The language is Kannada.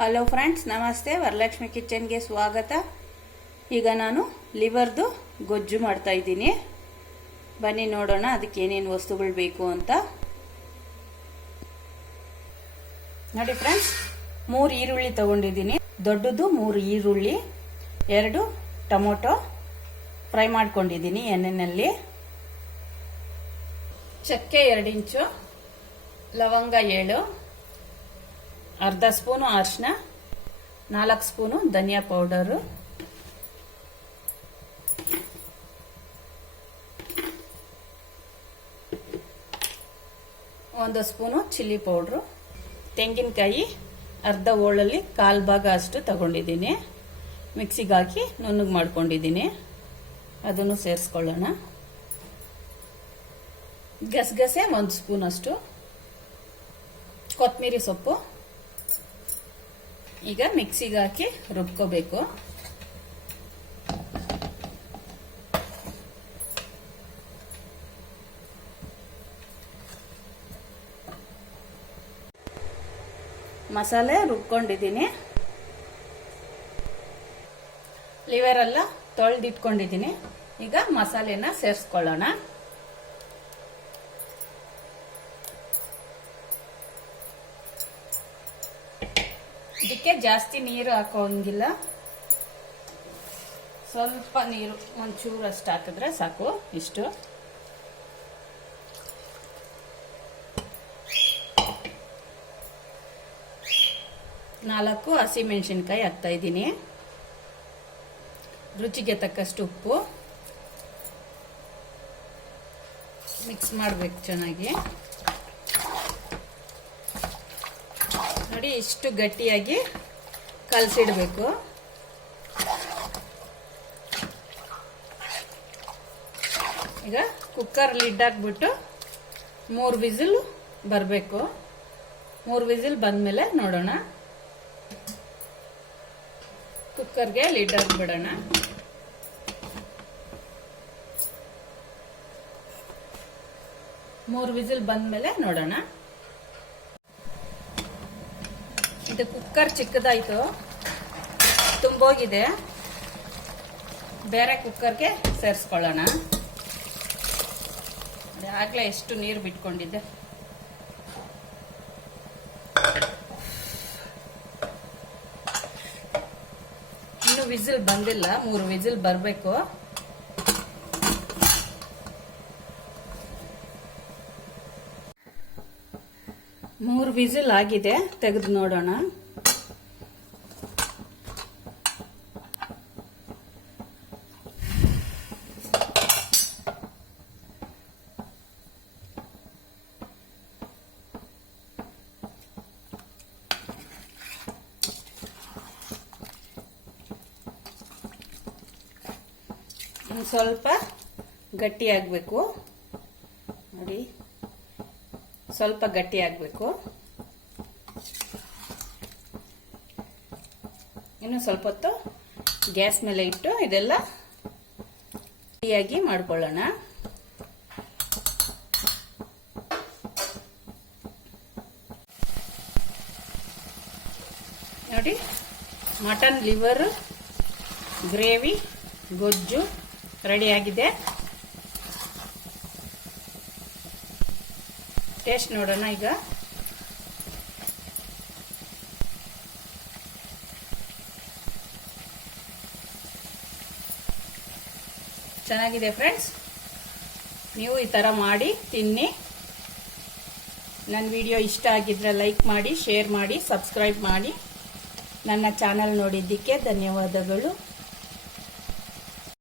ಹಲೋ ಫ್ರೆಂಡ್ಸ್, ನಮಸ್ತೆ. ವರಲಕ್ಷ್ಮಿ ಕಿಚನ್ಗೆ ಸ್ವಾಗತ. ಈಗ ನಾನು ಲಿವರ್ದು ಗೊಜ್ಜು ಮಾಡ್ತಾ ಇದ್ದೀನಿ. ಬನ್ನಿ ನೋಡೋಣ ಅದಕ್ಕೆ ಏನೇನು ವಸ್ತುಗಳು ಬೇಕು ಅಂತ. ನೋಡಿ ಫ್ರೆಂಡ್ಸ್, 3 ಈರುಳ್ಳಿ ತಗೊಂಡಿದ್ದೀನಿ. ದೊಡ್ಡದು 3 ಈರುಳ್ಳಿ, 2 ಟೊಮೊಟೊ ಫ್ರೈ ಮಾಡ್ಕೊಂಡಿದ್ದೀನಿ ಎಣ್ಣೆಯಲ್ಲಿ. ಚಕ್ಕೆ 2 ಇಂಚು, ಲವಂಗ 7, ಅರ್ಧ ಸ್ಪೂನು ಅರಿಶಿನ, 4 ಸ್ಪೂನು ಧನಿಯಾ ಪೌಡರು, ಒಂದು ಸ್ಪೂನು ಚಿಲ್ಲಿ ಪೌಡ್ರು, ತೆಂಗಿನಕಾಯಿ ಅರ್ಧ ಹೋಳಲ್ಲಿ 1/4 ಭಾಗ ಅಷ್ಟು ತಗೊಂಡಿದ್ದೀನಿ. ಮಿಕ್ಸಿಗೆ ಹಾಕಿ ನುಣ್ಣಗೆ ಮಾಡ್ಕೊಂಡಿದ್ದೀನಿ. ಅದನ್ನು ಸೇರಿಸ್ಕೊಳ್ಳೋಣ. ಗಸಗಸೆ 1 ಸ್ಪೂನ್ ಅಷ್ಟು, ಕೊತ್ತಂಬರಿ ಸೊಪ್ಪು. ಈಗ ಮಿಕ್ಸಿಗೆ ಹಾಕಿ ರುಬ್ಕೋಬೇಕು. ಮಸಾಲೆ ರುಬ್ಕೊಂಡಿದ್ದೀನಿ. ಲಿವರ್ ಎಲ್ಲ ತೊಳೆದಿಟ್ಕೊಂಡಿದ್ದೀನಿ. ಈಗ ಮಸಾಲೆನ ಸೇರಿಸ್ಕೊಳ್ಳೋಣ. ಇದಕ್ಕೆ ಜಾಸ್ತಿ ನೀರು ಹಾಕೋಂಗಿಲ್ಲ, ಸ್ವಲ್ಪ ನೀರು ಒಂಚೂರು ಅಷ್ಟು ಹಾಕಿದ್ರೆ ಸಾಕು. ಇಷ್ಟು ನಾಲ್ಕು ಹಸಿಮೆಣಸಿನ್ಕಾಯಿ ಹಾಕ್ತಾ ಇದ್ದೀನಿ. ರುಚಿಗೆ ತಕ್ಕಷ್ಟು ಉಪ್ಪು. ಮಿಕ್ಸ್ ಮಾಡಬೇಕು ಚೆನ್ನಾಗಿ. ನೋಡಿ, ಇಷ್ಟು ಗಟ್ಟಿಯಾಗಿ ಕಲಸಿಡಬೇಕು. ಈಗ ಕುಕ್ಕರ್ ಲಿಡ್ ಹಾಕ್ಬಿಟ್ಟು 3 ವಿಸಿಲ್ ಬರಬೇಕು. 3 ವಿಸಿಲ್ ಬಂದ್ಮೇಲೆ ನೋಡೋಣ. ಕುಕ್ಕರ್ಗೆ ಲಿಡ್ ಹಾಕ್ಬಿಡೋಣ. ಮೂರು ವಿಸಿಲ್ ಬಂದ್ಮೇಲೆ ನೋಡೋಣ. ಇದು ಕುಕ್ಕರ್ ಚಿಕ್ಕದಾಯ್ತು, ತುಂಬೋಗಿದೆ. ಬೇರೆ ಕುಕ್ಕರ್ಗೆ ಸೇರಿಸ್ಕೊಳ್ಳೋಣ. ಆಗ್ಲೇ ಎಷ್ಟು ನೀರು ಬಿಟ್ಕೊಂಡಿದ್ದೆ. ಇನ್ನು ವಿಸಿಲ್ ಬಂದಿಲ್ಲ, 3 ವಿಸಿಲ್ ಬರಬೇಕು. ಮೂರು ವಿಸಿಲ್ ಆಗಿದೆ, ತೆಗೆದು ನೋಡೋಣ. ಸ್ವಲ್ಪ ಗಟ್ಟಿ ಆಗಬೇಕು. ನೋಡಿ, ಸ್ವಲ್ಪ ಗಟ್ಟಿ ಆಗಬೇಕು. ಇನ್ನು ಸ್ವಲ್ಪ ಹೊತ್ತು ಗ್ಯಾಸ್ ಮೇಲೆ ಇಟ್ಟು ಇದೆಲ್ಲ ಗಟ್ಟಿಯಾಗಿ ಮಾಡ್ಕೊಳ್ಳೋಣ. ನೋಡಿ, ಮಟನ್ ಲಿವರ್ ಗ್ರೇವಿ ಗೊಜ್ಜು ರೆಡಿಯಾಗಿದೆ. ಟೇಸ್ಟ್ ನೋಡೋಣ ಈಗ. ಚೆನ್ನಾಗಿದೆ ಫ್ರೆಂಡ್ಸ್, ನೀವು ಈ ಥರ ಮಾಡಿ ತಿನ್ನಿ. ನನ್ನ ವಿಡಿಯೋ ಇಷ್ಟ ಆಗಿದ್ರೆ ಲೈಕ್ ಮಾಡಿ, ಶೇರ್ ಮಾಡಿ, ಸಬ್ಸ್ಕ್ರೈಬ್ ಮಾಡಿ. ನನ್ನ ಚಾನಲ್ ನೋಡಿದ್ದಕ್ಕೆ ಧನ್ಯವಾದಗಳು.